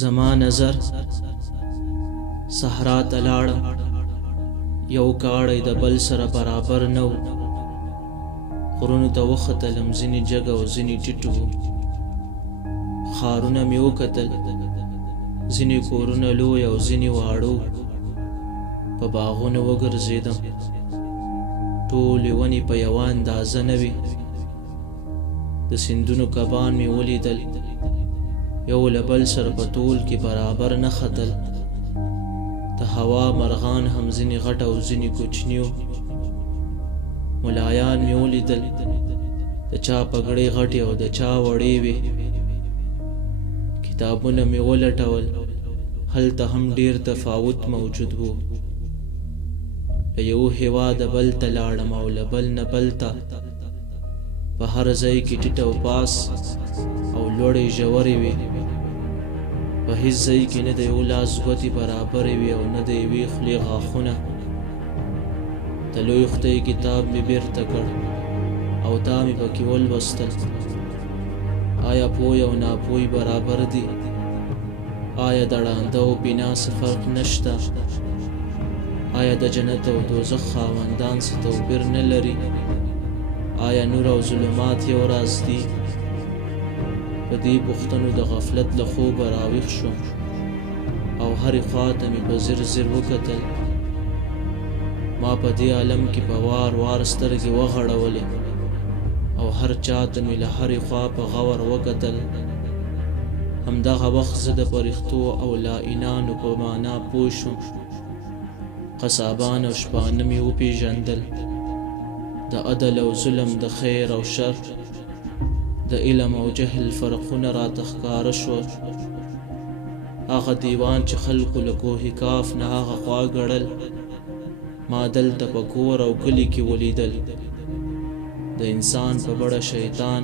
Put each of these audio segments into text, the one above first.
زما نظر صحرا ته لاړم، یو کاڼی د بل سره برابر نه و. غرونو ته وختلم، ځینې جګ او ځینې ټیټ وو. ښارونه مې وکتل، ځینې کورونه لوی او ځینې واړه. په باغونو وګرځېدم، ټولې ونې په یوه اندازه نه وې. د سیندونو کبان مې ولیدل، یو له بل سره په طول کې برابر نه ختل. د هوا مرغان هم ځینې غټ او ځینې کوچني وو. ملایان مې ولیدل، د چا پګړۍ غټې او د چا وړې وې. کتابونه مې ولټول، هلته هم ډیر تفاوت موجود و. له یو هېواده بل ته لاړم او له بل نه بل ته. په هر ځای کې ټیټ او پاس او لوړې ژورې وې. په هیڅ ځای کې نه د یو لاس ګوتې برابرې وې او نه د یوې خولې غاښونه. د لوی خدای کتاب مې بیرته کړ او دا مې پکې ولوستل. آیا پوی او ناپوی برابر دي؟ آیا د ړانده او بینا څه فرق نشته؟ آیا د جنت او دوزخ خاوندان څه توپیر نه لري؟ آیا نور او ظلمات یو راز دي؟ په دې پوښتنو د غفلت له خوبه راویښ شوم او هرې خوا ته مې په ځیر ځیر وکتل. ما په دې عالم کې په وار وار سترګې وغړولې او هر چا ته مې له هرې خوا په غور وکتل. همدغه وخت زه د فرښتو او لائینانو په معنا پوه شوم. قصابان او شپانه مې وپېژندل. د عدل او ظلم، د خیر او شر، د علم او جهل فرقونه راته ښکاره شول. هغه دیوان چې خلکو له کوه کاف نه هغه خوا ګړل، ما دلته په کور او کلي کې ولیدل. د انسان په بڼه شیطان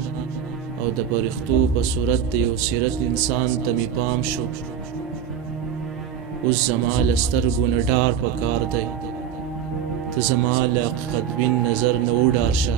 او د فرښتو په صورت د یو سیرت انسان ته مې پام شو. اوس زما له سترګو نه ډار په کار دی. ته زما له حقیقت بین نظر نه وډار شه.